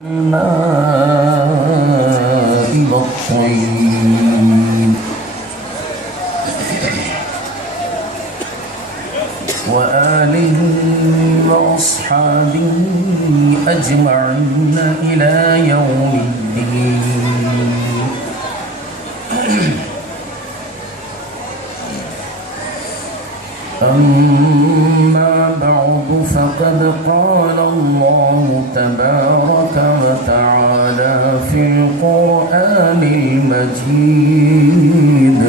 الماء والطين وآله وأصحابه أجمعين إلى يوم الدين. أما بعد فقد قال الله تبارك وتعالى في القرآن المجيد: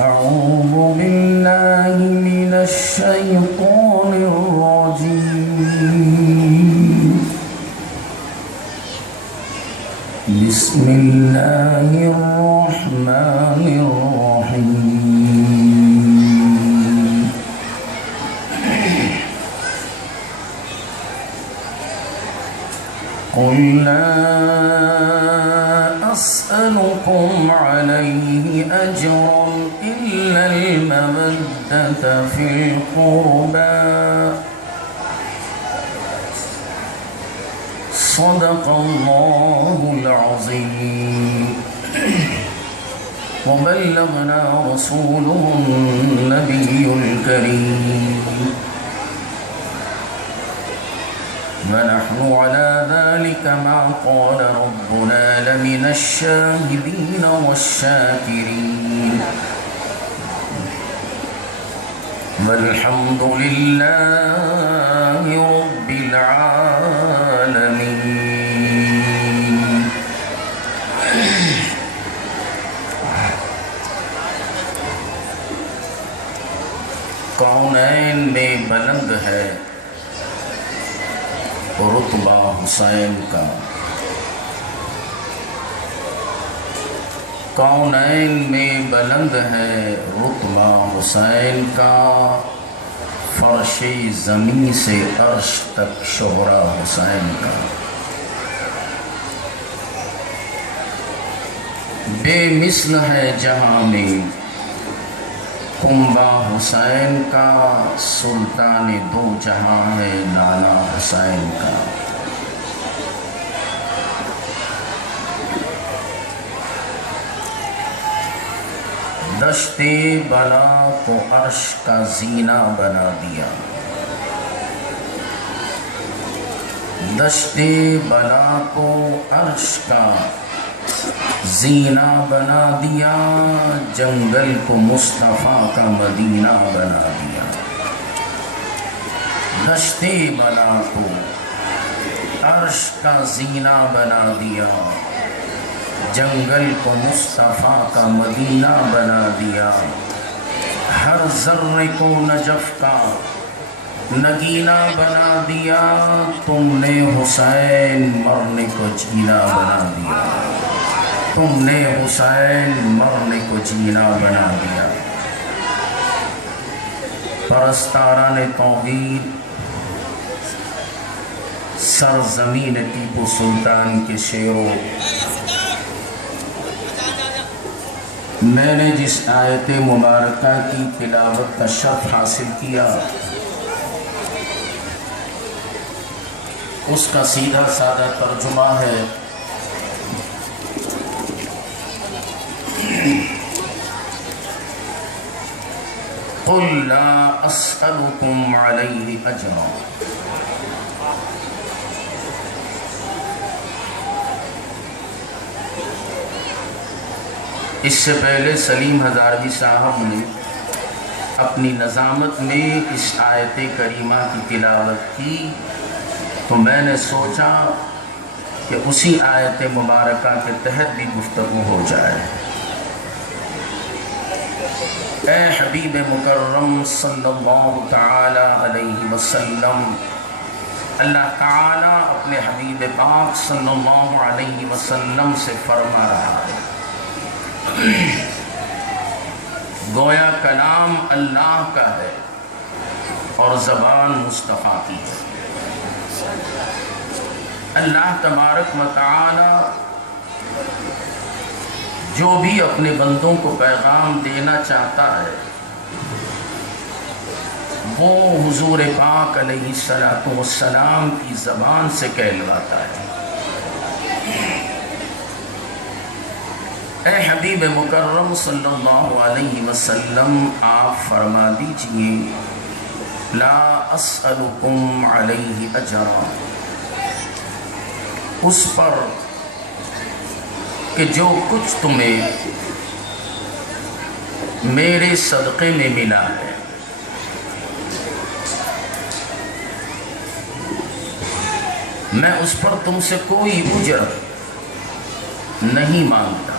أعوذ بالله من الشيطان الرجيم. بسم الله الرحمن الرحيم. قل لا أسألكم عليه أجرا إلا المودة في القربى. صدق الله العظيم. وبلغنا رسوله النبي الكريم، ونحن على ذلك ما قال ربنا لمن الشاهدين والشاكرين، والحمد لله رب العالمين. کونین میں بلند ہے رتبہ حسین کا، کونین میں بلند ہے رتبہ حسین کا، فرش زمین سے عرش تک شہرا حسین کا. بے مثل ہے جہاں میں کنبہ حسین کا، سلطان دو جہاں ہے لالا حسین کا. دشت بلا کو عرش کا زینہ بنا دیا، دشت بلا کو عرش کا زینہ بنا دیا، جنگل کو مصطفیٰ کا مدینہ بنا دیا. دشت بلا کو عرش کا زینہ بنا دیا، جنگل کو مصطفیٰ کا مدینہ بنا دیا. ہر ذرے کو نجف کا نگینہ بنا دیا، تم نے حسین مرنے کو جینا بنا دیا، تم نے حسین مرنے کو جینا بنا دیا. پرستاران توحید سرزمین ٹیپو سلطان کے شعروں، میں نے جس آیت مبارکہ کی تلاوت کا شرف حاصل کیا، اس کا سیدھا سادہ ترجمہ ہے: قل لا أسألكم عليه أجرا. اس سے پہلے سلیم ہزاروی صاحب نے اپنی نظامت میں اس آیت کریمہ کی تلاوت کی، تو میں نے سوچا کہ اسی آیت مبارکہ کے تحت بھی گفتگو ہو جائے. اے حبیب مکرم صلی اللہ تعالی علیہ وسلم، اللہ تعالیٰ اپنے حبیب پاک صلی اللہ علیہ وسلم سے فرما رہا ہے. گویا کلام اللہ کا ہے اور زبان مصطفیٰ کی ہے. اللہ تبارک و تعالی جو بھی اپنے بندوں کو پیغام دینا چاہتا ہے، وہ حضور پاک علیہ السلام کی زبان سے کہلواتا ہے۔ اے حبیب مکرم صلی اللہ علیہ وسلم، آپ فرما دیجئے لا اسألکم علیہ اجرا، اس پر کہ جو کچھ تمہیں میرے صدقے میں ملا ہے، میں اس پر تم سے کوئی اجرت نہیں مانگتا۔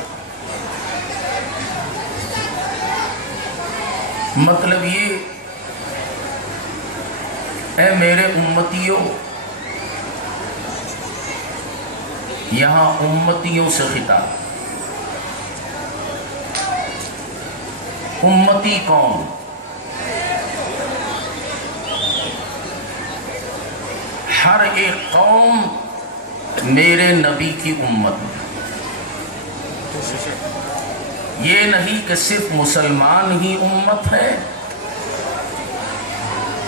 مطلب یہ، اے میرے امتیوں، یہاں امتیوں سے خطاب۔ امتی کون؟ ہر ایک قوم میرے نبی کی امت ہے۔ یہ نہیں کہ صرف مسلمان ہی امت ہے،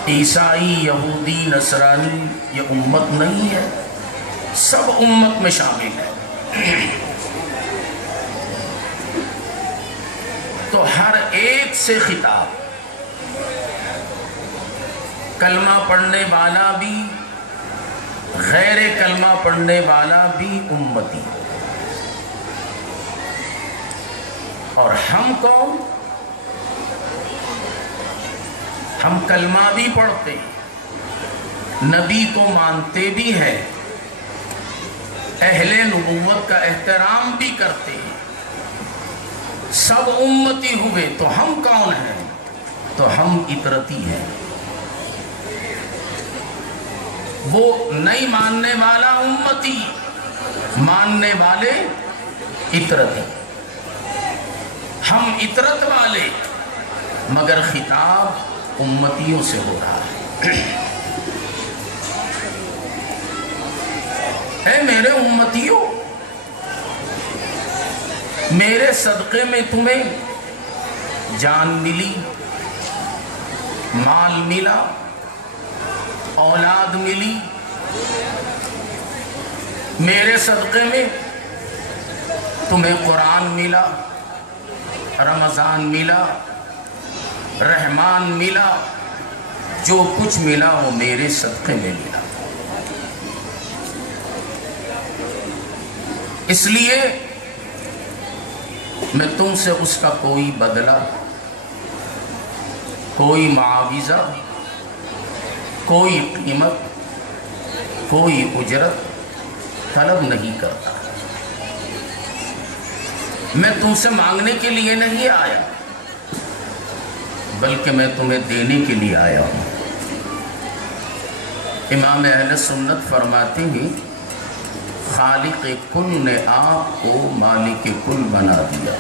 عیسائی، یہودی، نصرانی یہ امت نہیں ہے، سب امت میں شامل ہے۔ تو ہر ایک سے خطاب، کلمہ پڑھنے والا بھی، غیر کلمہ پڑھنے والا بھی امتی۔ اور ہم کون؟ ہم کلمہ بھی پڑھتے ہیں، نبی کو مانتے بھی ہیں، اہل نبوت کا احترام بھی کرتے ہیں، سب امتی ہوئے۔ تو ہم کون ہیں؟ تو ہم اطرتی ہیں۔ وہ نہیں ماننے والا امتی، ماننے والے اطرتی۔ ہم اطرت والے، مگر خطاب امتیوں سے ہو رہا ہے۔ اے میرے امتیوں، میرے صدقے میں تمہیں جان ملی، مال ملا، اولاد ملی، میرے صدقے میں تمہیں قرآن ملا، رمضان ملا، رحمان ملا، جو کچھ ملا وہ میرے صدقے میں ملا۔ اس لیے میں تم سے اس کا کوئی بدلہ، کوئی معاوضہ، کوئی قیمت، کوئی اجرت طلب نہیں کرتا۔ میں تم سے مانگنے کے لیے نہیں آیا، بلکہ میں تمہیں دینے کے لیے آیا ہوں۔ امام اہل سنت فرماتے ہیں خالق کل نے آپ کو مالک کل بنا دیا۔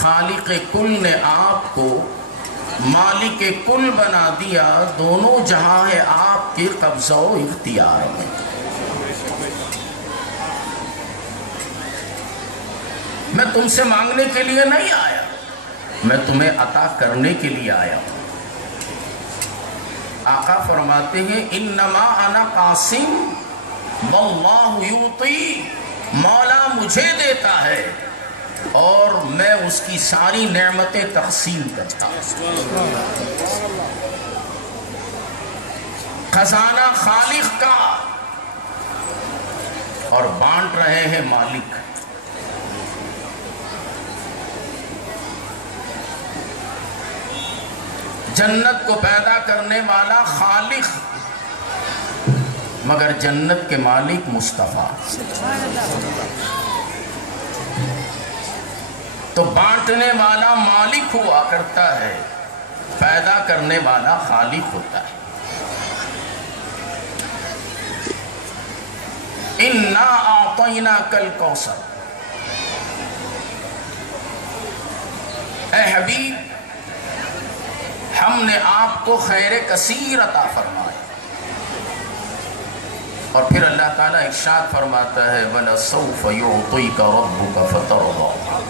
خالق کل نے آپ کو مالک کل بنا دیا، دونوں جہاں ہے آپ کے قبضہ و اختیار میں۔ میں تم سے مانگنے کے لیے نہیں آیا، میں تمہیں عطا کرنے کے لیے آیا ہوں۔ آقا فرماتے ہیں انما انا قاسم واللہ یعطی، مولا مجھے دیتا ہے اور میں اس کی ساری نعمتیں تقسیم کرتا ہوں۔ خزانہ خالق کا، اور بانٹ رہے ہیں مالک۔ جنت کو پیدا کرنے والا خالق، مگر جنت کے مالک مصطفیٰ۔ تو بانٹنے والا مالک ہوا کرتا ہے، پیدا کرنے والا خالق ہوتا ہے۔ اِنَّا أَعْطَيْنَاكَ الْكَوْثَرَ، اے حبیب ہم نے آپ کو خیر کثیر عطا فرمایا۔ اور پھر اللہ تعالیٰ ارشاد فرماتا ہے وَلَسَوْفَ يُعْطِيكَ رَبُّكَ فَتَرْضَىٰ،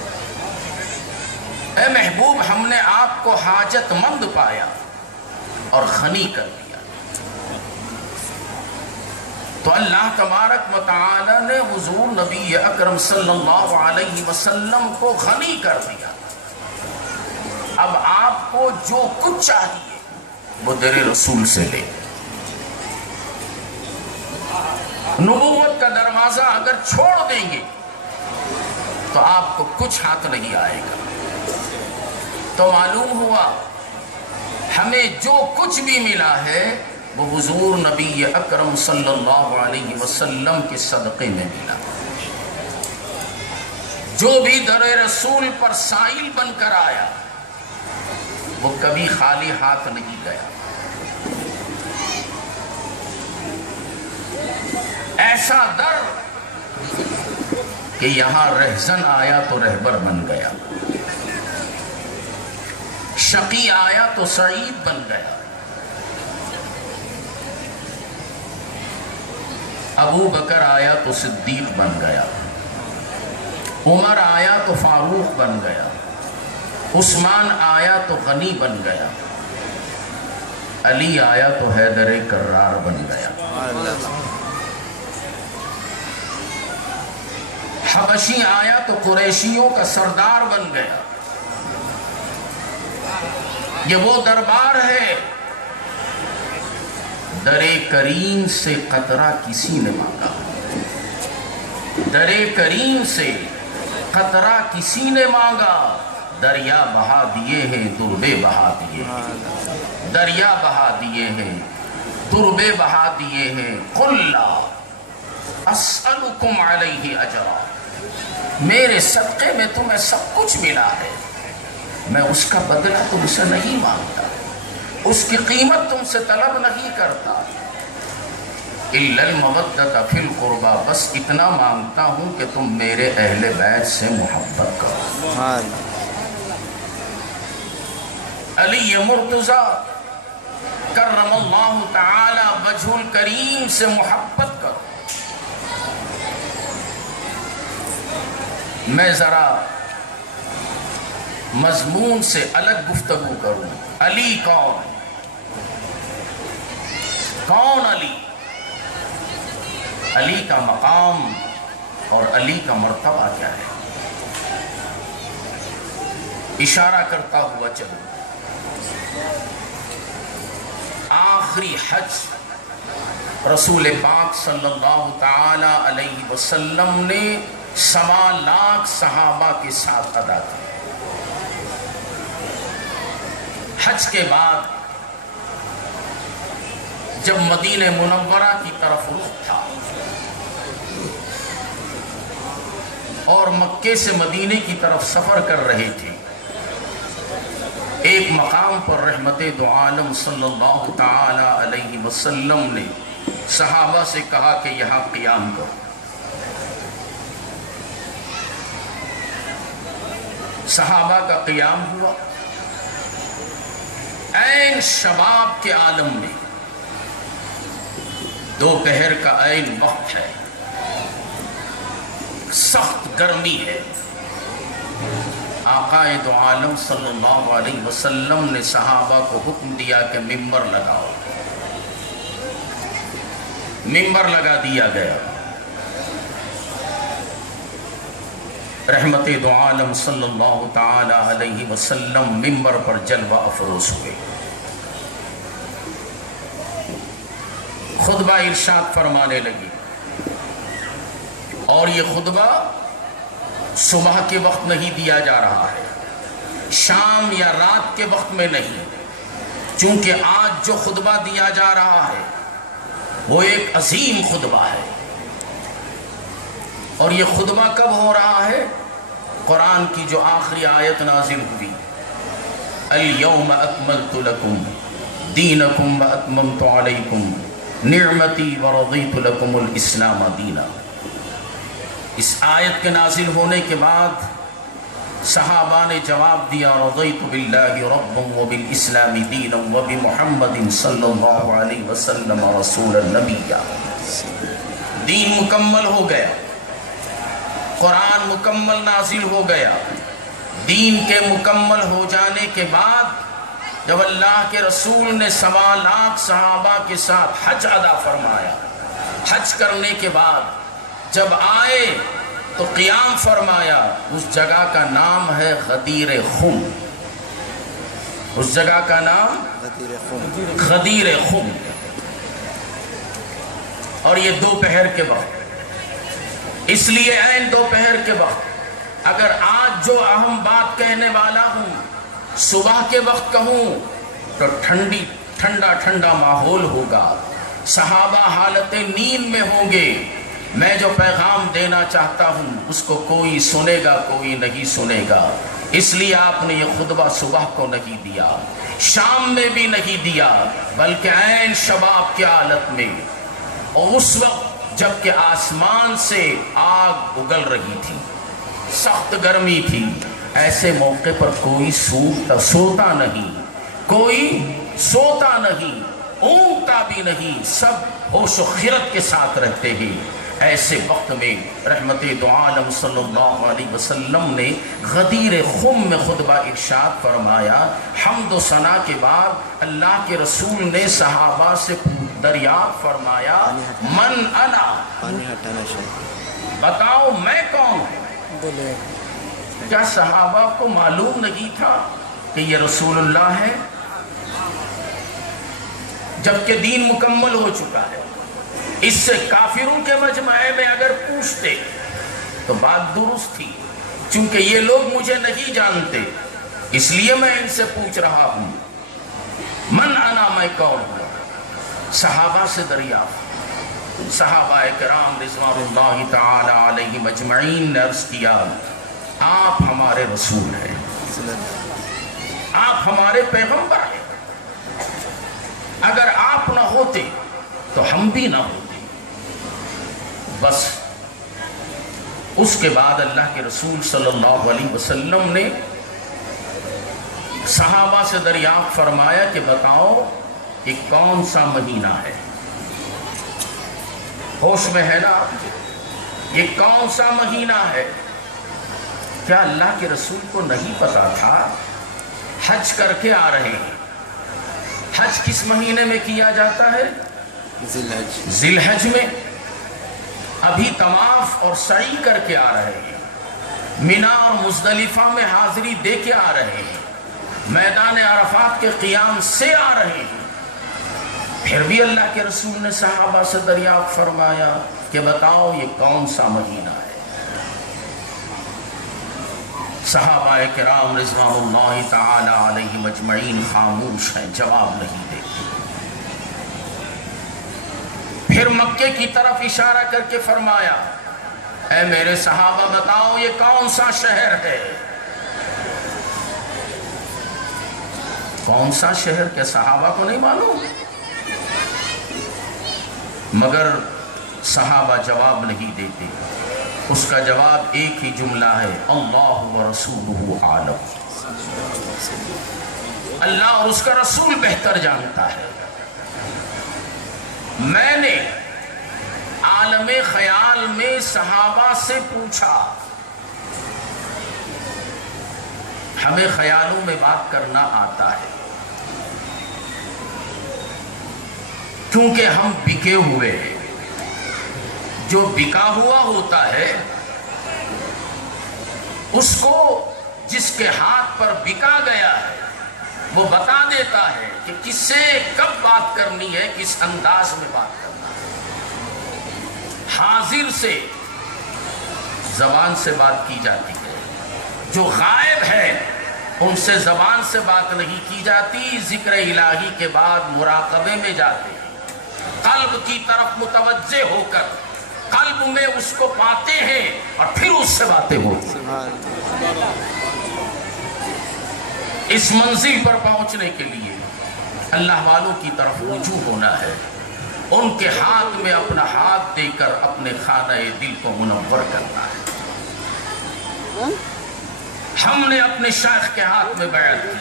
اے محبوب ہم نے آپ کو حاجت مند پایا اور غنی کر دیا۔ تو اللہ تبارک و تعالی نے حضور نبی اکرم صلی اللہ علیہ وسلم کو غنی کر دیا۔ اب آپ کو جو کچھ چاہیے وہ در رسول سے لے۔ نبوت کا دروازہ اگر چھوڑ دیں گے تو آپ کو کچھ ہاتھ نہیں آئے گا۔ تو معلوم ہوا ہمیں جو کچھ بھی ملا ہے وہ حضور نبی اکرم صلی اللہ علیہ وسلم کے صدقے میں ملا۔ جو بھی در رسول پر سائل بن کر آیا وہ کبھی خالی ہاتھ نہیں گیا۔ ایسا در کہ یہاں رہزن آیا تو رہبر بن گیا، شقی آیا تو سعید بن گیا، ابو بکر آیا تو صدیق بن گیا، عمر آیا تو فاروق بن گیا، عثمان آیا تو غنی بن گیا، علی آیا تو حیدر کرار بن گیا، حبشی آیا تو قریشیوں کا سردار بن گیا۔ یہ وہ دربار ہے در کریم سے قطرہ کسی نے مانگا، در کریم سے قطرہ کسی نے مانگا، دریا بہا دیے ہیں دربے بہا دیے ہیں، دریا بہا دیے ہیں دربے بہا دیے ہیں، قل لا اسألکم علیہ اجرا، میرے صدقے میں تمہیں سب کچھ ملا ہے، میں اس کا بدلہ تم سے نہیں مانگتا، اس کی قیمت تم سے طلب نہیں کرتا، الا المودۃ فی القربى، بس اتنا مانگتا ہوں کہ تم میرے اہل بیت سے محبت کرو۔ علی مرتضیٰ کرم اللہ تعالی وجہ الکریم سے محبت کرو۔ میں ذرا مضمون سے الگ گفتگو کروں۔ علی کون؟ کون علی؟ علی کا مقام اور علی کا مرتبہ کیا ہے؟ اشارہ کرتا ہوا چلو، آخری حج رسول پاک صلی اللہ تعالی علیہ وسلم نے 1.25 لاکھ صحابہ کے ساتھ ادا کیا۔ حج کے بعد جب مدینہ منورہ کی طرف رخ تھا اور مکے سے مدینے کی طرف سفر کر رہے تھے، ایک مقام پر رحمت دو عالم صلی اللہ تعالی علیہ وسلم نے صحابہ سے کہا کہ یہاں قیام کرو۔ صحابہ کا قیام ہوا، عین شباب کے عالم میں، دوپہر کا عین وقت ہے، سخت گرمی ہے، آقا دو عالم صلی اللہ علیہ وسلم نے صحابہ کو حکم دیا کہ ممبر لگاؤ۔ ممبر لگا دیا گیا، رحمت دو عالم صلی اللہ تعالی علیہ وسلم ممبر پر جلوہ افروز ہوئے، خطبہ ارشاد فرمانے لگی، اور یہ خطبہ صبح کے وقت نہیں دیا جا رہا ہے، شام یا رات کے وقت میں نہیں، چونکہ آج جو خطبہ دیا جا رہا ہے وہ ایک عظیم خطبہ ہے۔ اور یہ خطبہ کب ہو رہا ہے؟ قرآن کی جو آخری آیت نازل ہوئی، اليوم اکملت لکم دینکم واتممت علیکم نعمتی ورضیت لکم الاسلام دینا۔ اس آیت کے نازل ہونے کے بعد صحابہ نے جواب دیا، رضیت باللہ ربا وبالاسلام دینا وبمحمد صلی اللہ علیہ وسلم رسول النبی۔ دین مکمل ہو گیا، قرآن مکمل نازل ہو گیا، دین کے مکمل ہو جانے کے بعد جب اللہ کے رسول نے 1.25 لاکھ صحابہ کے ساتھ حج ادا فرمایا، حج کرنے کے بعد جب آئے تو قیام فرمایا، اس جگہ کا نام ہے غدیر خم، اس جگہ کا نام غدیر خم، اور یہ دوپہر کے وقت، اس لیے عین دوپہر کے وقت اگر آج جو اہم بات کہنے والا ہوں صبح کے وقت کہوں تو ٹھنڈا ماحول ہوگا، صحابہ حالت نیند میں ہوں گے، میں جو پیغام دینا چاہتا ہوں اس کو کوئی سنے گا کوئی نہیں سنے گا، اس لیے آپ نے یہ خطبہ صبح کو نہیں دیا، شام میں بھی نہیں دیا، بلکہ عین شباب کی حالت میں، اور اس وقت جب کہ آسمان سے آگ اگل رہی تھی، سخت گرمی تھی، ایسے موقع پر کوئی سوتا نہیں، کوئی سوتا نہیں، اونگتا بھی نہیں، سب ہوش و خرد کے ساتھ رہتے ہیں۔ ایسے وقت میں رحمت دو عالم صلی اللہ علیہ وسلم نے غدیر خم میں خطبہ ارشاد فرمایا، حمد و ثنا کے بعد اللہ کے رسول نے صحابہ سے دریافت فرمایا، من انا، بتاؤ میں کون ہوں؟ کیا صحابہ کو معلوم نہیں تھا کہ یہ رسول اللہ ہے؟ جبکہ دین مکمل ہو چکا ہے، اس سے کافروں کے مجمعے میں اگر پوچھتے تو بات درست تھی، چونکہ یہ لوگ مجھے نہیں جانتے، اس لیے میں ان سے پوچھ رہا ہوں، من انا، میں کون ہوں؟ صحابہ سے دریافت، صحابہ کرام رضوان اللہ تعالی علیہ مجمعین نے عرض کیا، آپ ہمارے رسول ہیں، آپ ہمارے پیغمبر ہیں، اگر آپ نہ ہوتے تو ہم بھی نہ ہوتے۔ بس اس کے بعد اللہ کے رسول صلی اللہ علیہ وسلم نے صحابہ سے دریافت فرمایا کہ بتاؤ یہ کون سا مہینہ ہے؟ ہوش میں ہے نا؟ یہ کون سا مہینہ ہے؟ کیا اللہ کے رسول کو نہیں پتا تھا؟ حج کر کے آ رہے ہیں، حج کس مہینے میں کیا جاتا ہے؟ ذی الحج میں، ابھی طواف اور سعی کر کے آ رہے ہیں، منا اور مزدلفہ میں حاضری دے کے آ رہے ہیں، میدان عرفات کے قیام سے آ رہے ہیں، پھر بھی اللہ کے رسول نے صحابہ سے دریافت فرمایا کہ بتاؤ یہ کون سا مہینہ ہے؟ صحابہ کرام رضوان اللہ تعالی علیہ مجمعین خاموش ہیں، جواب نہیں دیتے۔ پھر مکے کی طرف اشارہ کر کے فرمایا، اے میرے صحابہ بتاؤ یہ کون سا شہر ہے؟ کون سا شہر؟ کہ صحابہ کو نہیں معلوم؟ مگر صحابہ جواب نہیں دیتے، اس کا جواب ایک ہی جملہ ہے، اللہ ورسولہ عالم، اللہ اور اس کا رسول بہتر جانتا ہے۔ میں نے عالم خیال میں صحابہ سے پوچھا، ہمیں خیالوں میں بات کرنا آتا ہے کیونکہ ہم بکے ہوئے ہیں، جو بکا ہوا ہوتا ہے اس کو جس کے ہاتھ پر بکا گیا ہے وہ بتا دیتا ہے کہ کس سے کب بات کرنی ہے، کس انداز میں بات کرنا ہے۔ حاضر سے زبان سے بات کی جاتی ہے، جو غائب ہے ان سے زبان سے بات نہیں کی جاتی، ذکر الہی کے بعد مراقبے میں جاتے ہیں، قلب کی طرف متوجہ ہو کر قلب میں اس کو پاتے ہیں اور پھر اس سے باتیں ہوتی ہیں۔ اس منزل پر پہنچنے کے لیے اللہ والوں کی طرف رجوع ہونا ہے، ان کے ہاتھ میں اپنا ہاتھ دے کر اپنے خانہ دل کو منور کرنا ہے۔ ہم نے اپنے شیخ کے ہاتھ میں بیعت کی،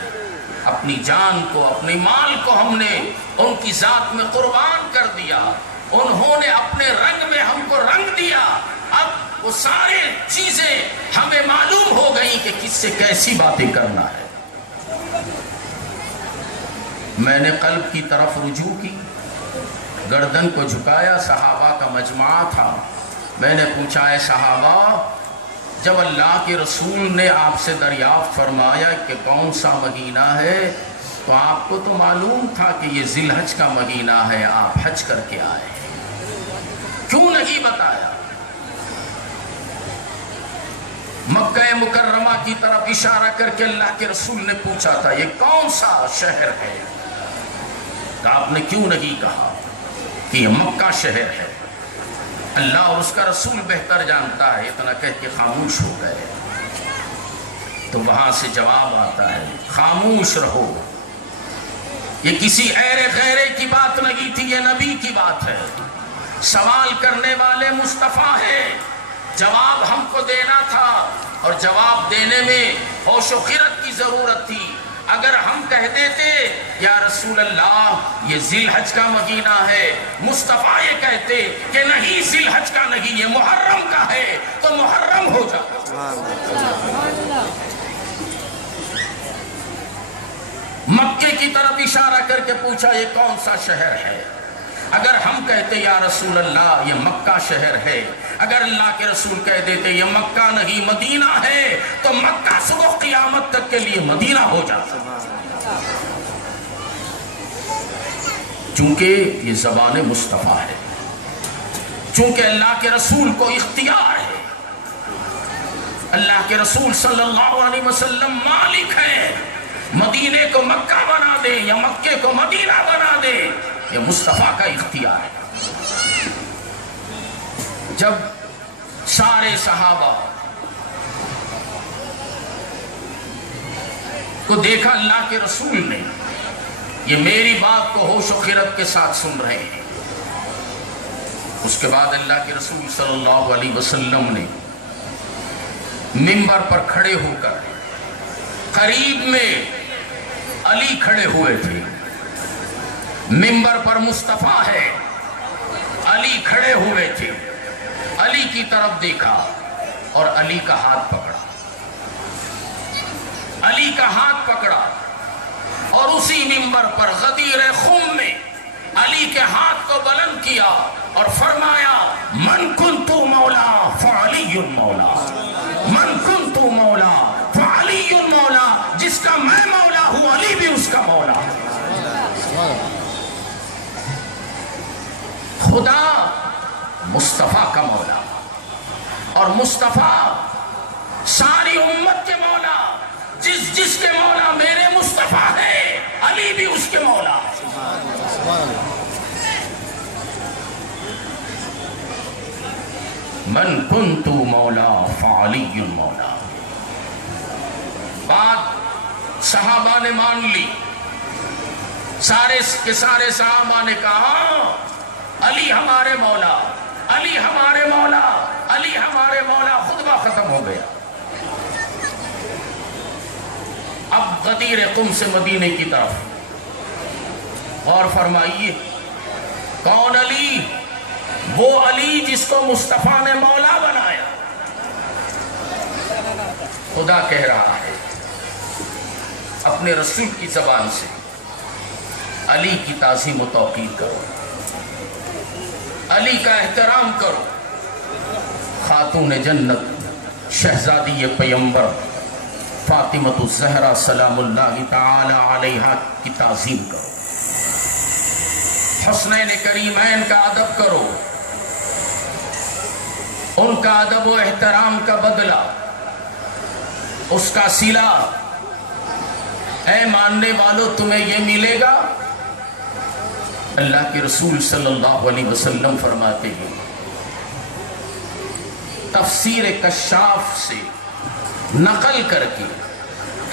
اپنی جان کو اپنے مال کو ہم نے ان کی ذات میں قربان کر دیا، انہوں نے اپنے رنگ میں ہم کو رنگ دیا، اب وہ سارے چیزیں ہمیں معلوم ہو گئی کہ کس سے کیسی باتیں کرنا ہے۔ میں نے قلب کی طرف رجوع کی، گردن کو جھکایا، صحابہ کا مجمع تھا۔ میں نے پوچھا، اے صحابہ، جب اللہ کے رسول نے آپ سے دریافت فرمایا کہ کون سا مہینہ ہے، تو آپ کو تو معلوم تھا کہ یہ ذی الحج کا مہینہ ہے، آپ حج کر کے آئے، کیوں نہیں بتایا؟ مکہ مکرمہ کی طرف اشارہ کر کے اللہ کے رسول نے پوچھا تھا، یہ کون سا شہر ہے؟ تو آپ نے کیوں نہیں کہا کہ یہ مکہ شہر ہے؟ اللہ اور اس کا رسول بہتر جانتا ہے، اتنا کہہ کے خاموش ہو گئے۔ تو وہاں سے جواب آتا ہے، خاموش رہو، یہ کسی ایرے غیرے کی بات نہیں تھی، یہ نبی کی بات ہے۔ سوال کرنے والے مصطفیٰ ہیں، جواب ہم کو دینا تھا، اور جواب دینے میں ہوش و خرد کی ضرورت تھی۔ اگر ہم کہہ دیتے یا رسول اللہ یہ ذی الحج کا مہینہ ہے، مصطفیٰ یہ کہتے کہ نہیں ذی الحج کا نہیں، یہ محرم کا ہے، تو محرم ہو جاتا۔ مکے کی طرف اشارہ کر کے پوچھا، یہ کون سا شہر ہے؟ اگر ہم کہتے یا رسول اللہ یہ مکہ شہر ہے، اگر اللہ کے رسول کہہ دیتے یہ مکہ نہیں مدینہ ہے، تو مکہ صبح قیامت تک کے لیے مدینہ ہو جاتا۔ چونکہ یہ زبان مصطفیٰ ہے، چونکہ اللہ کے رسول کو اختیار ہے، اللہ کے رسول صلی اللہ علیہ وسلم مالک ہے، مدینے کو مکہ بنا دے یا مکے کو مدینہ بنا دے، یہ مصطفیٰ کا اختیار ہے۔ جب سارے صحابہ کو دیکھا اللہ کے رسول نے، یہ میری بات کو ہوش و خرد کے ساتھ سن رہے ہیں، اس کے بعد اللہ کے رسول صلی اللہ علیہ وسلم نے منبر پر کھڑے ہو کر، قریب میں علی کھڑے ہوئے تھے، منبر پر مصطفیٰ ہے، علی کھڑے ہوئے تھے، علی کی طرف دیکھا اور علی کا ہاتھ پکڑا، علی کا ہاتھ پکڑا، اور اسی منبر پر غدیر خم میں علی کے ہاتھ کو بلند کیا اور فرمایا، من کنت مولا فعلی مولا، من کنت مولا فعلی مولا، جس کا میں مولا ہوں علی بھی اس کا مولا۔ خدا مصطفیٰ کا مولا، اور مصطفیٰ ساری امت کے مولا، جس کے مولا میرے مصطفیٰ ہے، علی بھی اس کے مولا۔ من کنت مولا فعلی مولا۔ بات صحابہ نے مان لی، سارے کے سارے صحابہ نے کہا، علی ہمارے مولا، علی ہمارے مولا، علی ہمارے مولا، خطبہ ختم ہو گیا۔ اب غدیر قم سے مدینے کی طرف، اور فرمائیے کون علی؟ وہ علی جس کو مصطفیٰ نے مولا بنایا۔ خدا کہہ رہا ہے اپنے رسول کی زبان سے، علی کی تعظیم و توقیر کرو، علی کا احترام کرو، خاتون جنت شہزادی پیمبر فاطمۃ الزہرا سلام اللہ تعالی علیہا کی تعظیم کرو، حسنین کریمین کا ادب کرو، ان کا ادب و احترام کا بدلہ، اس کا صلہ، اے ماننے والو تمہیں یہ ملے گا۔ اللہ کے رسول صلی اللہ علیہ وسلم فرماتے ہیں، تفسیر کشاف سے نقل کر کے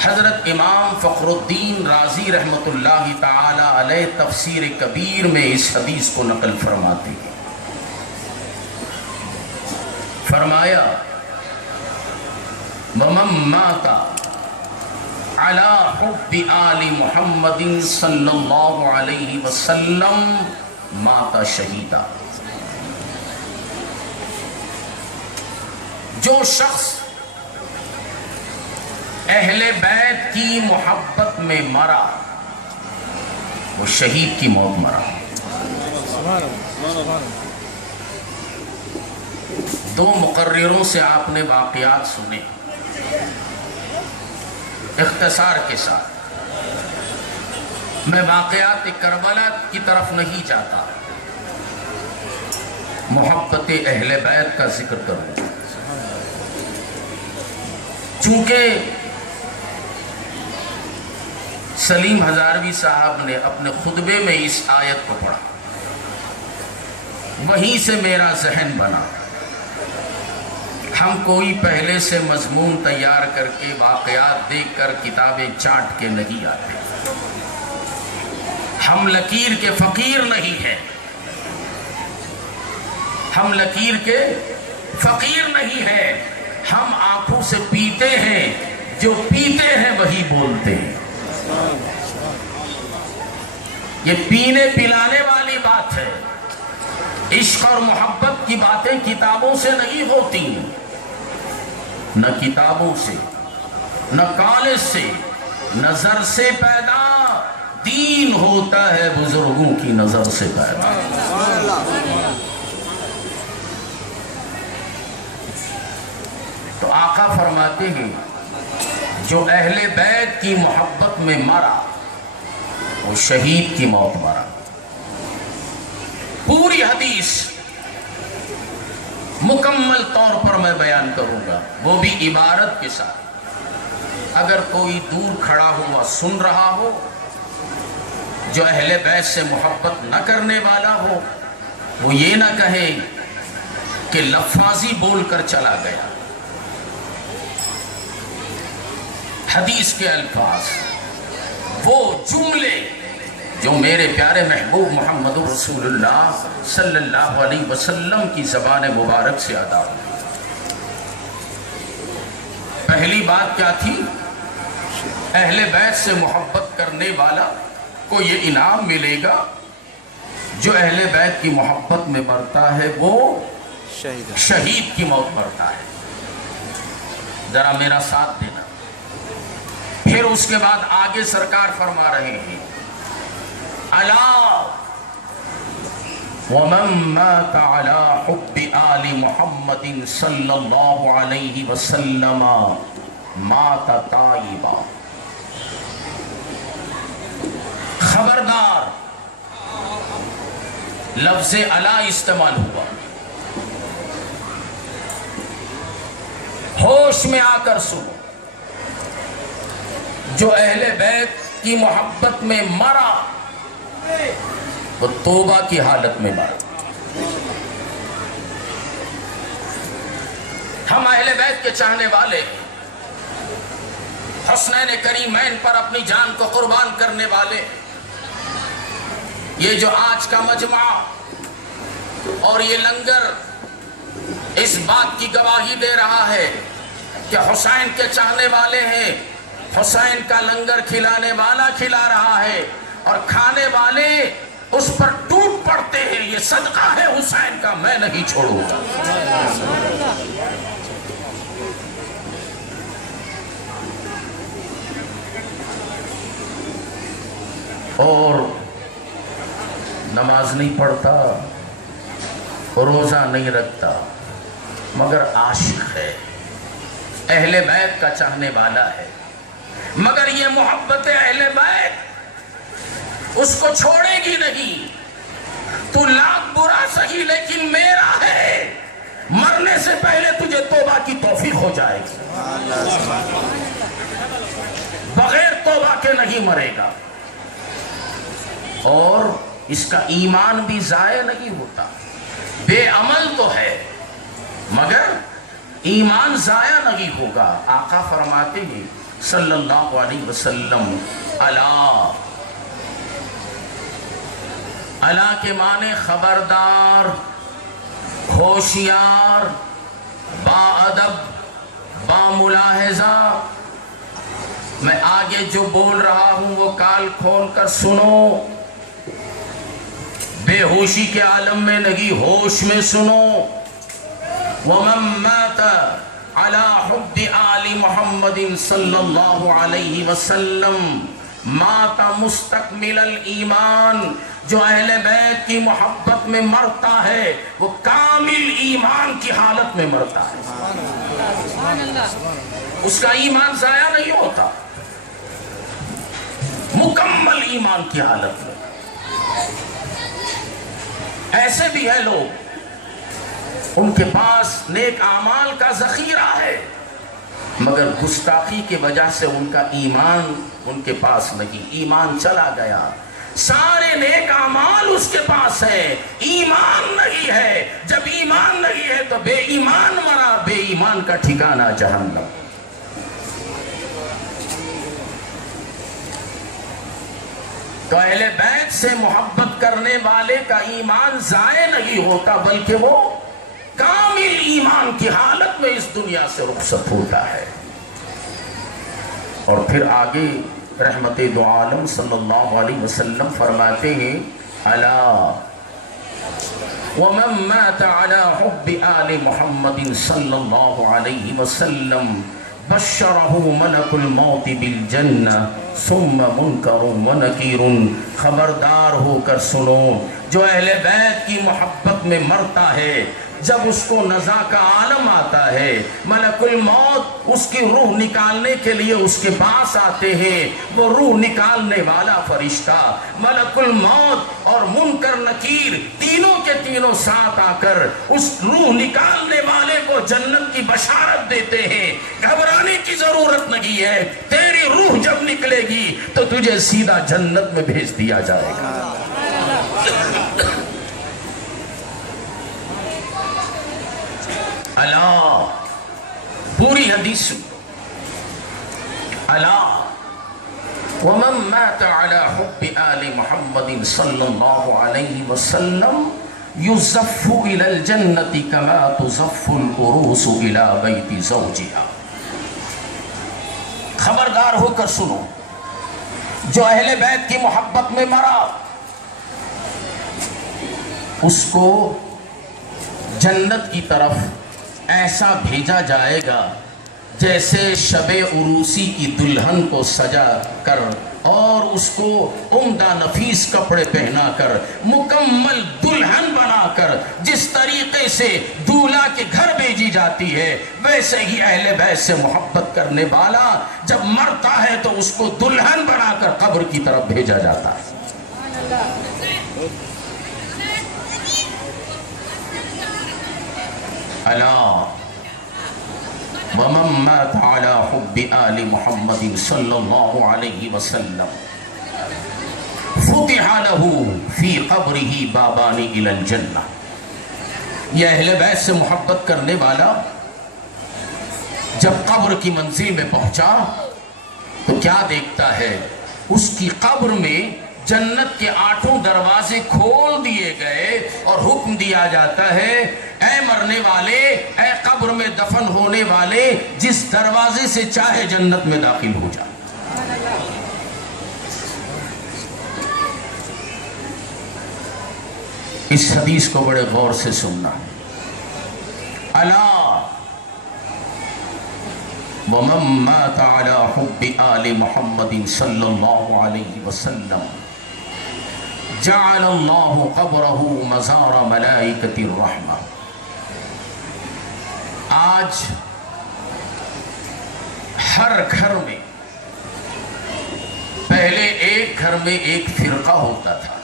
حضرت امام فخر الدین رازی رحمت اللہ تعالی علیہ تفسیر کبیر میں اس حدیث کو نقل فرماتے ہیں، فرمایا، وَمَن مَاتَ عَلَى حُبِّ آلِ مُحَمَّدٍ صلی اللہ علیہ وسلم مَاتَ شہیدًا۔ جو شخص اہل بیت کی محبت میں مرا وہ شہید کی موت مرا۔ دو مقرروں سے آپ نے واقعات سنے، اختصار کے ساتھ۔ میں واقعات کربلا کی طرف نہیں جاتا، محبت اہل بیت کا ذکر کروں، چونکہ سلیم ہزاروی صاحب نے اپنے خطبے میں اس آیت کو پڑھا، وہیں سے میرا ذہن بنا۔ ہم کوئی پہلے سے مضمون تیار کر کے واقعات دیکھ کر کتابیں چاٹ کے نہیں آتے، ہم لکیر کے فقیر نہیں ہیں، ہم لکیر کے فقیر نہیں ہیں، ہم آنکھوں سے پیتے ہیں، جو پیتے ہیں وہی بولتے ہیں۔ یہ پینے پلانے والی بات ہے، عشق اور محبت کی باتیں کتابوں سے نہیں ہوتی، نہ کتابوں سے، نہ کالج سے، نظر سے پیدا، دین ہوتا ہے بزرگوں کی نظر سے پیدا۔ تو آقا فرماتے ہیں جو اہل بیت کی محبت میں مرا وہ شہید کی موت مرا۔ پوری حدیث مکمل طور پر میں بیان کروں گا، وہ بھی عبارت کے ساتھ۔ اگر کوئی دور کھڑا ہوا سن رہا ہو، جو اہل بیت سے محبت نہ کرنے والا ہو، وہ یہ نہ کہے کہ لفاظی بول کر چلا گیا۔ حدیث کے الفاظ، وہ جملے جو میرے پیارے محبوب محمد رسول اللہ صلی اللہ علیہ وسلم کی زبان مبارک سے ادا ہوئی۔ پہلی بات کیا تھی؟ اہل بیت سے محبت کرنے والا کو یہ انعام ملے گا، جو اہل بیت کی محبت میں مرتا ہے وہ شہید کی موت مرتا ہے۔ ذرا میرا ساتھ دینا۔ پھر اس کے بعد آگے سرکار فرما رہے ہیں، الا ومن مات على حب آل محمد صلی اللہ علیہ وسلم مات تائبا۔ خبردار، لفظ الا استعمال ہوا، ہوش میں آ کر سنو، جو اہل بیت کی محبت میں مرا وہ توبہ کی حالت میں مرا۔ ہم اہل بیت کے چاہنے والے ہیں، حسنین کریمین پر اپنی جان کو قربان کرنے والے۔ یہ جو آج کا مجمع اور یہ لنگر اس بات کی گواہی دے رہا ہے کہ حسین کے چاہنے والے ہیں، حسین کا لنگر کھلانے والا کھلا رہا ہے اور کھانے والے اس پر ٹوٹ پڑتے ہیں، یہ صدقہ ہے حسین کا، میں نہیں چھوڑوں گا۔ اور نماز نہیں پڑھتا، روزہ نہیں رکھتا، مگر عاشق ہے، اہل بیت کا چاہنے والا ہے، مگر یہ محبت اہل بیت اس کو چھوڑے گی نہیں۔ تو لاکھ برا سہی لیکن میرا ہے، مرنے سے پہلے تجھے توبہ کی توفیق ہو جائے گی، بغیر توبہ کے نہیں مرے گا۔ اور اس کا ایمان بھی ضائع نہیں ہوتا، بے عمل تو ہے مگر ایمان ضائع نہیں ہوگا۔ آقا فرماتے ہیں صلی اللہ علیہ وسلم، الا کے معنی خبردار، ہوشیار، با ادب، با ملاحظہ۔ میں آگے جو بول رہا ہوں وہ کال کھول کر سنو، بے ہوشی کے عالم میں نہیں، ہوش میں سنو۔ وَمَن مَّاتَ علی حب آل محمد صلی اللہ علیہ وسلم مات مستکمل الایمان، جو اہل بیت کی محبت میں مرتا ہے وہ کامل ایمان کی حالت میں مرتا ہے، اس کا ایمان ضائع نہیں ہوتا، مکمل ایمان کی حالت میں۔ ایسے بھی ہے لوگ ان کے پاس نیک اعمال کا ذخیرہ ہے مگر گستاخی کی وجہ سے ان کا ایمان ان کے پاس نہیں، ایمان چلا گیا، سارے نیک اعمال اس کے پاس ہیں، ایمان نہیں ہے، جب ایمان نہیں ہے تو بے ایمان مرا، بے ایمان کا ٹھکانہ جہنم۔ تو اہل بیت سے محبت کرنے والے کا ایمان ضائع نہیں ہوتا بلکہ وہ کامل ایمان کی حالت میں اس دنیا سے رخصت ہوتا ہے۔ اور پھر آگے رحمت دو عالم صلی اللہ علیہ وسلم فرماتے ہیں الا ومن مات على حب آل محمد صلی اللہ علیہ وسلم بشرہ ملک الموت بالجنہ ثم منکر ونکیر، خبردار ہو کر سنو، جو اہل بیت کی محبت میں مرتا ہے جب اس کو نزا کا عالم آتا ہے، ملک الموت اس کی روح نکالنے کے لیے اس کے پاس آتے ہیں، وہ روح نکالنے والا فرشتہ ملک الموت اور منکر نکیر تینوں کے تینوں ساتھ آ کر اس روح نکالنے والے کو جنت کی بشارت دیتے ہیں، گھبرانے کی ضرورت نہیں ہے، تیری روح جب نکلے گی تو تجھے سیدھا جنت میں بھیج دیا جائے گا۔ اللہ پوری حدیث اللہ ومن مات على حب آل محمد صلی اللہ علیہ وسلم یزف الى الجنة كما تزف العروس الى بیت زوجها، خبردار ہو کر سنو، جو اہل بیت کی محبت میں مرا اس کو جنت کی طرف ایسا بھیجا جائے گا جیسے شب عروسی کی دلہن کو سجا کر اور اس کو عمدہ نفیس کپڑے پہنا کر مکمل دلہن بنا کر جس طریقے سے دولہا کے گھر بھیجی جاتی ہے، ویسے ہی اہل بیت سے محبت کرنے والا جب مرتا ہے تو اس کو دلہن بنا کر قبر کی طرف بھیجا جاتا ہے۔ الا ومن مات على حب آل محمد صلی اللہ علیہ وسلم فتح له فی قبره بابان الى الجنہ، یہ اہل بیت سے محبت کرنے والا جب قبر کی منزل میں پہنچا تو کیا دیکھتا ہے، اس کی قبر میں جنت کے 8 دروازے کھول دیے گئے اور حکم دیا جاتا ہے اے مرنے والے، اے قبر میں دفن ہونے والے، جس دروازے سے چاہے جنت میں داخل ہو جا۔ اس حدیث کو بڑے غور سے سننا، الا ومن مات على حب آل محمد صلی اللہ علیہ وسلم جعل اللہ قبرہ مزار ملائکۃ الرحمہ۔ آج ہر گھر میں، پہلے ایک گھر میں ایک فرقہ ہوتا تھا،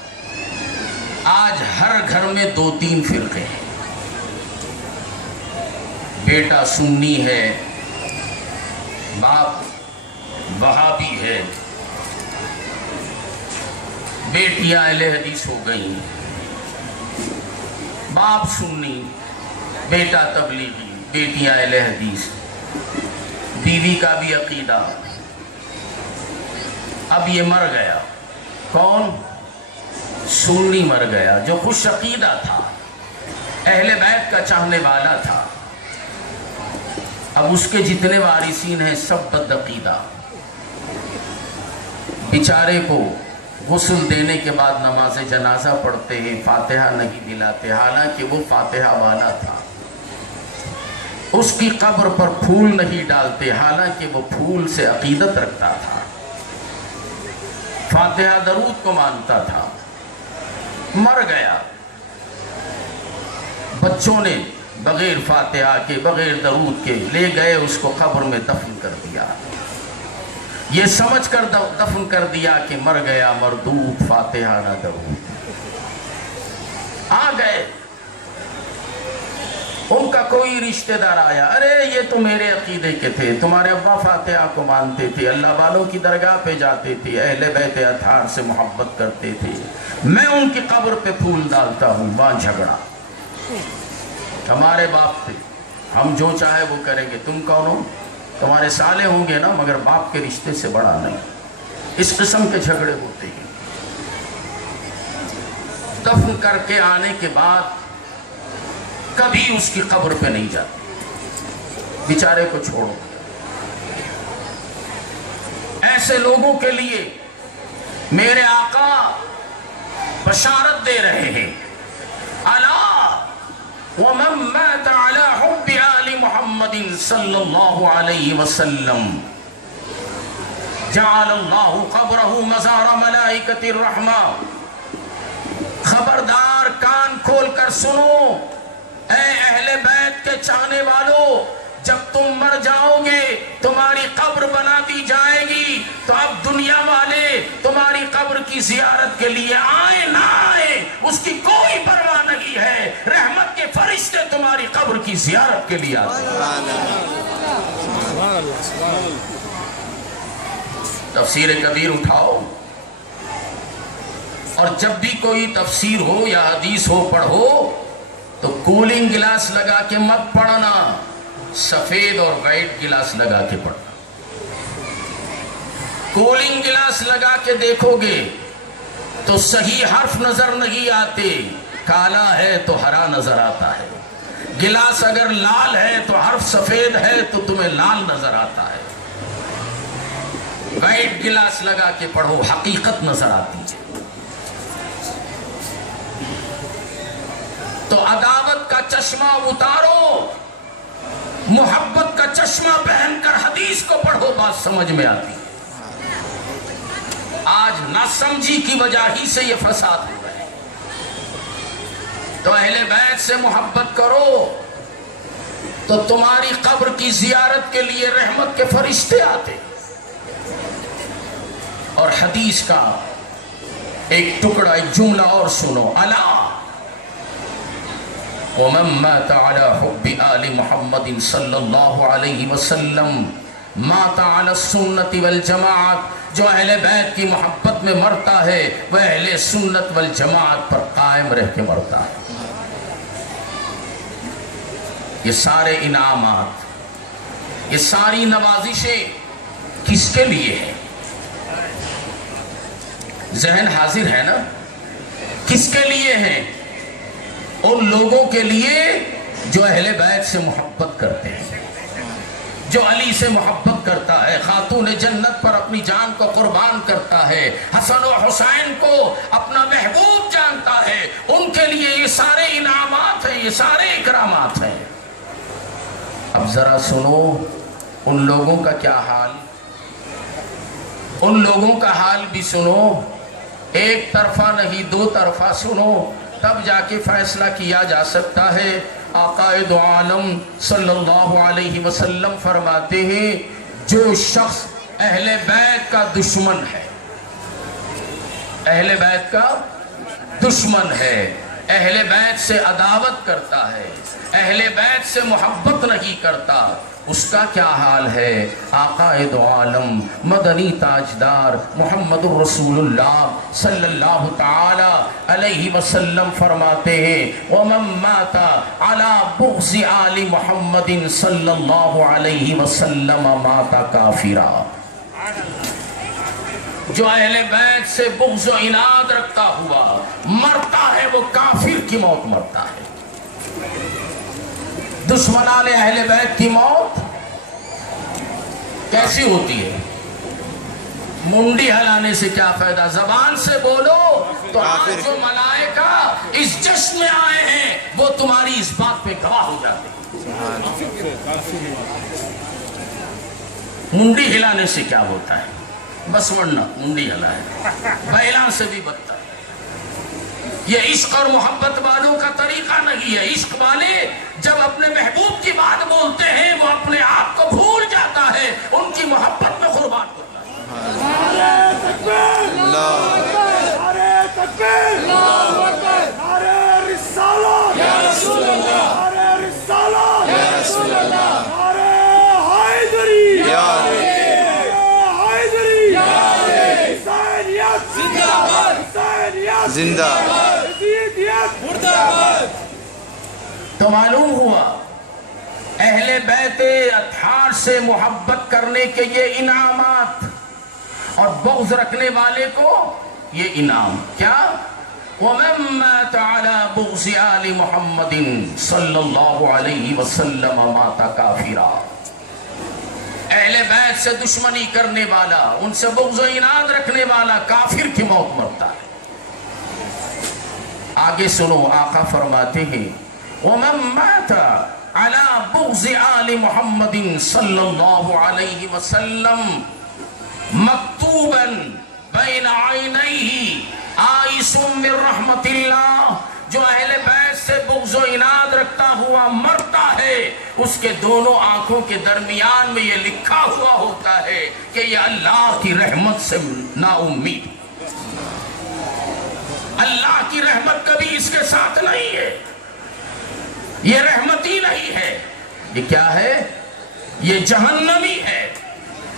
آج ہر گھر میں 2-3 فرقے ہیں، بیٹا سنی ہے، باپ وہابی ہے، بیٹیاں اہل حدیث ہو گئیں، باپ سنی، بیٹا تبلیغی، بیٹیاں اہل حدیث، بیوی کا بھی عقیدہ۔ اب یہ مر گیا، کون؟ سنی مر گیا جو خوش عقیدہ تھا، اہل بیت کا چاہنے والا تھا، اب اس کے جتنے وارثین ہیں سب بد عقیدہ، بیچارے کو غسل دینے کے بعد نماز جنازہ پڑھتے ہیں، فاتحہ نہیں دلاتے، حالانکہ وہ فاتحہ والا تھا، اس کی قبر پر پھول نہیں ڈالتے، حالانکہ وہ پھول سے عقیدت رکھتا تھا، فاتحہ درود کو مانتا تھا، مر گیا، بچوں نے بغیر فاتحہ کے بغیر درود کے لے گئے، اس کو قبر میں دفن کر دیا، یہ سمجھ کر دفن کر دیا کہ مر گیا مردود، فاتحہ نہ درود۔ آ گئے، ان کا کوئی رشتہ دار آیا، ارے یہ تو میرے عقیدے کے تھے، تمہارے ابا فاتحہ کو مانتے تھے، اللہ والوں کی درگاہ پہ جاتے تھے، اہل بیت اطہار سے محبت کرتے تھے، میں ان کی قبر پہ پھول ڈالتا ہوں، وہاں جھگڑا، ہمارے باپ تھے، ہم جو چاہے وہ کریں گے، تم کون ہو؟ تمہارے سالے ہوں گے نا، مگر باپ کے رشتے سے بڑا نہیں۔ اس قسم کے جھگڑے ہوتے ہیں۔ دفن کر کے آنے کے بعد کبھی اس کی قبر پہ نہیں جاتے، بیچارے کو چھوڑو۔ ایسے لوگوں کے لیے میرے آقا بشارت دے رہے ہیں، الا ومن مات على حب آل محمد صلی اللہ علیہ وسلم جعل اللہ قبرہ مزار ملائکۃ الرحمہ۔ خبردار، کان کھول کر سنو اے اہل بیت کے چاہنے والو، جب تم مر جاؤ گے تمہاری قبر بنا دی جائے گی، تو اب دنیا والے تمہاری قبر کی زیارت کے لیے آئے نہ آئے اس کی کوئی پرواہ نہیں ہے، رحمت کے فرشتے تمہاری قبر کی زیارت کے لیے آتے ہیں۔ تفسیر کبیر اٹھاؤ، اور جب بھی کوئی تفسیر ہو یا حدیث ہو پڑھو تو کولنگ گلاس لگا کے مت پڑھنا، سفید اور وائٹ گلاس لگا کے پڑھنا۔ کولنگ گلاس لگا کے دیکھو گے تو صحیح حرف نظر نہیں آتے، کالا ہے تو ہرا نظر آتا ہے، گلاس اگر لال ہے تو حرف سفید ہے تو تمہیں لال نظر آتا ہے، وائٹ گلاس لگا کے پڑھو، حقیقت نظر آتی ہے۔ تو عداوت کا چشمہ اتارو، محبت کا چشمہ پہن کر حدیث کو پڑھو، بات سمجھ میں آتی ہے۔ آج ناسمجھی کی وجہ ہی سے یہ فساد ہو رہا ہے۔ تو اہل بیت سے محبت کرو تو تمہاری قبر کی زیارت کے لیے رحمت کے فرشتے آتے۔ اور حدیث کا ایک ٹکڑا، ایک جملہ اور سنو، الا ومن مات على حب آل محمد صلی اللہ علیہ وسلم مات على السنت والجماعت۔ جو اہل بیت کی محبت میں مرتا ہے وہ اہل سنت والجماعت پر قائم رہ کے مرتا ہے۔ یہ سارے انعامات، یہ ساری نوازشیں کس کے لیے ہیں؟ ذہن حاضر ہے نا؟ کس کے لیے ہیں؟ ان لوگوں کے لیے جو اہل بیت سے محبت کرتے ہیں، جو علی سے محبت کرتا ہے، خاتون جنت پر اپنی جان کو قربان کرتا ہے، حسن و حسین کو اپنا محبوب جانتا ہے، ان کے لیے یہ سارے انعامات ہیں، یہ سارے اکرامات ہیں۔ اب ذرا سنو ان لوگوں کا کیا حال، ان لوگوں کا حال بھی سنو، ایک طرفہ نہیں دو طرفہ سنو، تب جا کے فیصلہ کیا جا سکتا ہے۔ آقا دو عالم صلی اللہ علیہ وسلم فرماتے ہیں، جو شخص اہل بیت کا دشمن ہے، اہل بیت کا دشمن ہے، اہل بیت سے عداوت کرتا ہے، اہل بیت سے محبت نہیں کرتا، اس کا کیا حال ہے؟ آقا دو عالم مدنی تاجدار محمد الرسول اللہ صلی اللہ تعالی علیہ وسلم فرماتے ہیں، وَمَن مَّاتَ عَلَى بُغْضِ آلِ مُحَمَّدٍ صلی اللہ علیہ وسلم مَاتَ کافرا۔ جو اہل بیت سے بغض و عناد رکھتا ہوا مرتا ہے وہ کافر کی موت مرتا ہے۔ دشمنان اہل بیت کی موت کیسی ہوتی ہے؟ منڈی ہلانے سے کیا فائدہ، زبان سے بولو تو آج جو ملائکہ اس جشن میں آئے ہیں وہ تمہاری اس بات پہ گواہ ہو جاتے ہیں۔ منڈی ہلانے سے کیا ہوتا ہے؟ بس ورنہ منڈی ہلا ہے، بیلان سے بھی بدتر۔ یہ عشق اور محبت والوں کا طریقہ نہیں ہے۔ عشق والے جب اپنے محبوب کی بات بولتے ہیں وہ اپنے آپ کو بھول جاتا ہے، ان کی محبت میں قربان ہوتا ہے۔ نعرہ تکبیر! نعرہ تکبیر! نعرہ رسالت! نعرہ رسالت! نعرہ حیدری! حیدری! حسینیت! حسینیت! زندہ یزیدیت! تو معلوم ہوا اہل بیت اطہار سے محبت کرنے کے یہ انعامات، اور بغض رکھنے والے کو یہ انعام کیا؟ وَمَن مَاتَ عَلَى بُغْضِ آلِ مُحَمَّدٍ صلی اللہ علیہ وسلم مَاتَ کافرا۔ اہل بیت سے دشمنی کرنے والا، ان سے بغض و عناد رکھنے والا کافر کی موت مرتا ہے۔ آگے سنو، آقا فرماتے ہیں وَمَن مَاتَ عَلَى بُغْضِ آلِ مُحَمَّدٍ صلی اللہ علیہ وسلم مکتوباً بین عینیہ آئس من رحمت اللہ، جو اہل بیت سے بغض و عناد رکھتا ہوا مرتا ہے، اس کے دونوں آنکھوں کے درمیان میں یہ لکھا ہوا ہوتا ہے کہ یہ اللہ کی رحمت سے نا امید، اللہ کی رحمت کبھی اس کے ساتھ نہیں ہے، یہ رحمت ہی نہیں ہے، یہ کیا ہے؟ یہ جہنمی ہے۔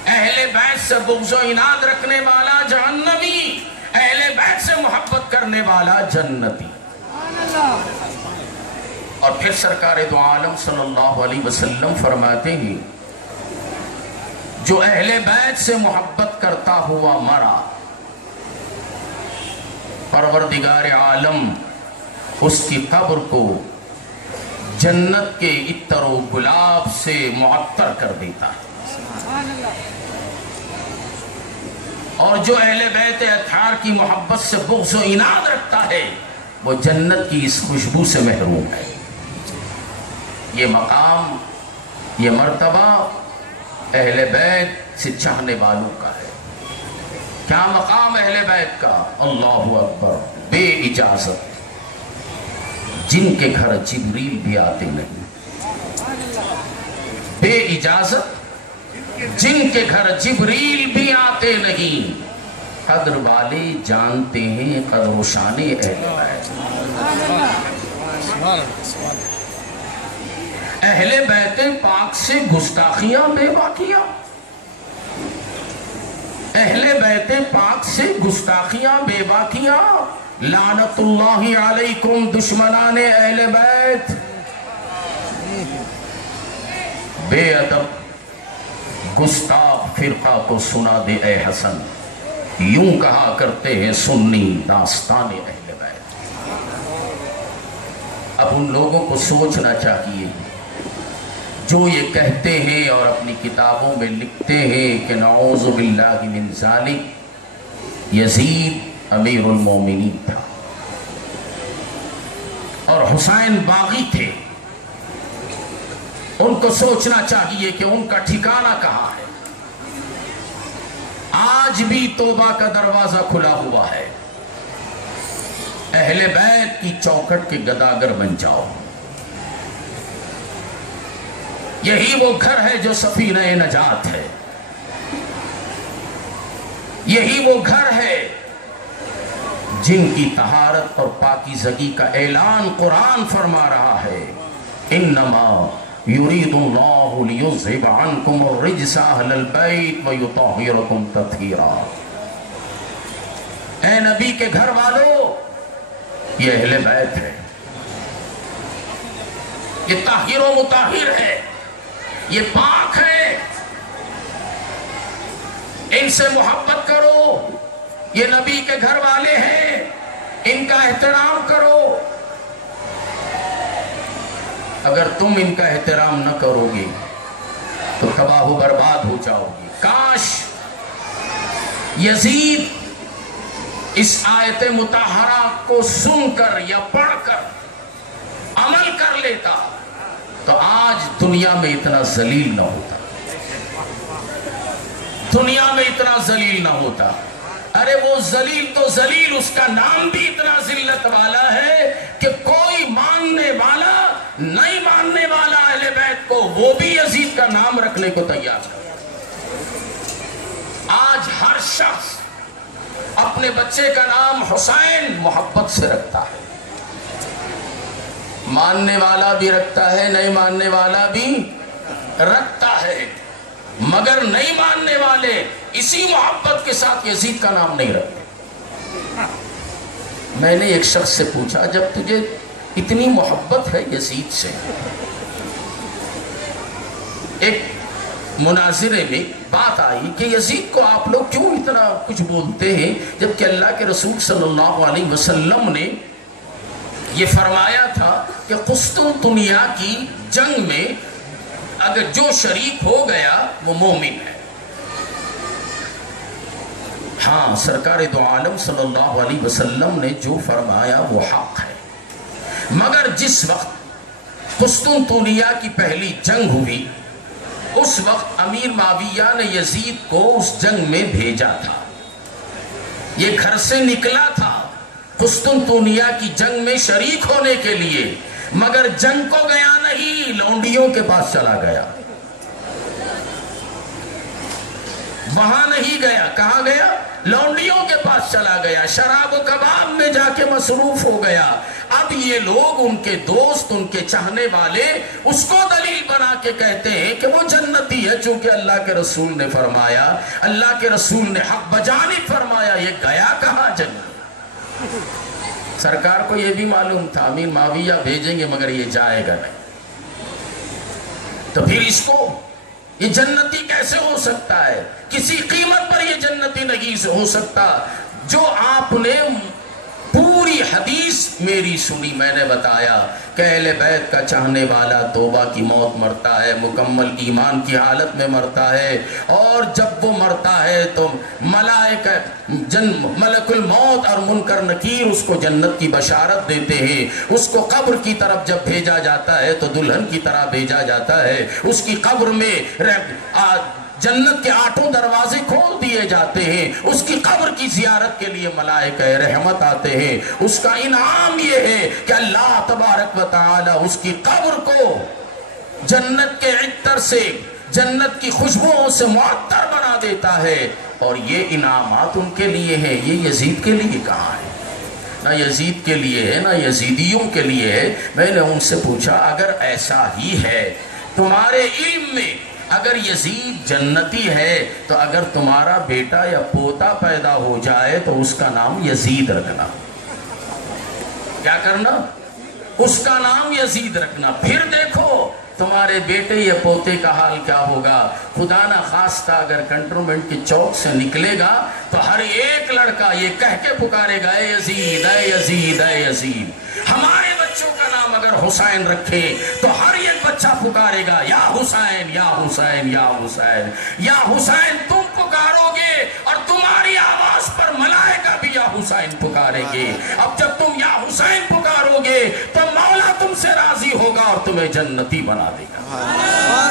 اہل بیت سے بغض و عناد رکھنے والا جہنمی، اہل بیت سے محبت کرنے والا جنتی۔ اور پھر سرکار دو عالم صلی اللہ علیہ وسلم فرماتے ہیں جو اہل بیت سے محبت کرتا ہوا مرا، پروردگار عالم اس کی قبر کو جنت کے عطر و گلاب سے معطر کر دیتا ہے، اور جو اہل بیت اطہار کی محبت سے بغض و عناد رکھتا ہے وہ جنت کی اس خوشبو سے محروم ہے۔ یہ مقام، یہ مرتبہ اہل بیت سے چاہنے والوں کا ہے۔ کیا مقام اہل بیت کا؟ اللہ اکبر، بے اجازت، جن کے گھر جبریل بھی آتے نہیں، بے اجازت جن کے گھر جبریل بھی آتے نہیں، قدر والے جانتے ہیں قدر و شان اہل بیت۔ اہل بیت پاک سے گستاخیاں بے باکیاں، اہل بیت پاک سے گستاخیاں بے باکیاں، لعنت اللہ علیکم دشمنان اہل بیت، بے ادب گستاخ فرقہ کو سنا دے اے حسن، یوں کہا کرتے ہیں سنی داستان اہل بیت۔ اب ان لوگوں کو سوچنا چاہیے جو یہ کہتے ہیں اور اپنی کتابوں میں لکھتے ہیں کہ نعوذ باللہ من ذالک یزید امیر المومنین تھا اور حسین باغی تھے، ان کو سوچنا چاہیے کہ ان کا ٹھکانہ کہاں ہے۔ آج بھی توبہ کا دروازہ کھلا ہوا ہے، اہل بیت کی چوکھٹ کے گداگر بن جاؤ۔ یہی وہ گھر ہے جو سفینہ نجات ہے، یہی وہ گھر ہے جن کی طہارت اور پاکیزگی کا اعلان قرآن فرما رہا ہے، انما یرید اللہ لیذھب عنکم الرجس اہل البیت ویطہرکم تطہیرا۔ اے نبی کے گھر والو، یہ اہل بیت ہے، یہ طاہر و مطہر ہے، یہ پاک ہے، ان سے محبت کرو، یہ نبی کے گھر والے ہیں، ان کا احترام کرو۔ اگر تم ان کا احترام نہ کرو گے تو تباہ و برباد ہو جاؤ گے۔ کاش یزید اس آیت مطہرہ کو سن کر یا پڑھ کر عمل کر لیتا تو آج دنیا میں اتنا ذلیل نہ ہوتا، دنیا میں اتنا ذلیل نہ ہوتا۔ ارے وہ ذلیل تو ذلیل، اس کا نام بھی اتنا ذلت والا ہے کہ کوئی ماننے والا نہیں ماننے والا اہل بیت کو وہ بھی یزید کا نام رکھنے کو تیار ہے۔ آج ہر شخص اپنے بچے کا نام حسین محبت سے رکھتا ہے، ماننے والا بھی رکھتا ہے، نہیں ماننے والا بھی رکھتا ہے، مگر نہیں ماننے والے اسی محبت کے ساتھ یزید کا نام نہیں رکھتے۔ میں نے ایک شخص سے پوچھا، جب تجھے اتنی محبت ہے یزید سے، ایک مناظرے میں بات آئی کہ یزید کو آپ لوگ کیوں اتنا کچھ بولتے ہیں، جبکہ اللہ کے رسول صلی اللہ علیہ وسلم نے یہ فرمایا تھا کہ قسطنطنیہ کی جنگ میں اگر جو شریک ہو گیا وہ مومن ہے۔ ہاں، سرکار دو عالم صلی اللہ علیہ وسلم نے جو فرمایا وہ حق ہے، مگر جس وقت قسطنطنیہ کی پہلی جنگ ہوئی اس وقت امیر معاویہ نے یزید کو اس جنگ میں بھیجا تھا، یہ گھر سے نکلا تھا قسطنطنیہ کی جنگ میں شریک ہونے کے لیے، مگر جنگ کو گیا نہیں، لونڈیوں کے پاس چلا گیا، وہاں نہیں گیا، کہاں گیا؟ لونڈیوں کے پاس چلا گیا، شراب و کباب میں جا کے مصروف ہو گیا۔ اب یہ لوگ، ان کے دوست، ان کے چاہنے والے اس کو دلیل بنا کے کہتے ہیں کہ وہ جنتی ہے، چونکہ اللہ کے رسول نے فرمایا، اللہ کے رسول نے حق بجانب فرمایا، یہ گیا کہاں جنت؟ سرکار کو یہ بھی معلوم تھا امیر معاویہ بھیجیں گے مگر یہ جائے گا نہیں، تو پھر اس کو یہ جنتی کیسے ہو سکتا ہے؟ کسی قیمت پر یہ جنتی نہیں ہو سکتا۔ جو آپ نے پوری حدیث میری سنی، میں نے بتایا کہ اہل بیت کا چاہنے والا توبہ کی موت مرتا ہے، مکمل ایمان کی حالت میں مرتا ہے، اور جب وہ مرتا ہے تو ملائکہ ملک الموت اور منکر نکیر اس کو جنت کی بشارت دیتے ہیں۔ اس کو قبر کی طرف جب بھیجا جاتا ہے تو دلہن کی طرح بھیجا جاتا ہے، اس کی قبر میں جنت کے 8 دروازے کھول دیے جاتے ہیں، اس کی قبر کی زیارت کے لیے ملائکہ رحمت آتے ہیں۔ اس کا انعام یہ ہے کہ اللہ تبارک و تعالی اس کی قبر کو جنت کے عطر سے، جنت کی خوشبوؤں سے معطر بنا دیتا ہے، اور یہ انعامات ان کے لیے ہیں۔ یہ یزید کے لیے کہاں ہے؟ نہ یزید کے لیے ہے، نہ یزیدیوں کے لیے ہے۔ میں نے ان سے پوچھا، اگر ایسا ہی ہے تمہارے علم میں، اگر یزید جنتی ہے تو اگر تمہارا بیٹا یا پوتا پیدا ہو جائے تو اس کا نام یزید رکھنا۔ کیا کرنا؟ اس کا نام یزید رکھنا۔ پھر دیکھو تمہارے بیٹے یا پوتے کا حال کیا ہوگا۔ خدا نہ خواستہ اگر کنٹونمنٹ کی چوک سے نکلے گا تو ہر ایک لڑکا یہ کہہ کے پکارے گا، اے یزید، اے یزید، اے یزید۔ ہمارے بچوں کا نام اگر حسین رکھے تو ہر ایک بچہ پکارے گا، یا حسین، یا حسین، یا حسین، یا حسین۔ تم پکارو گے اور تمہاری آواز پر ملائکہ بھی یا حسین پکاریں گے۔ اب جب تم یا حسین پکارو گے تو مولا تم سے راضی ہوگا اور تمہیں جنتی بنا دے گا۔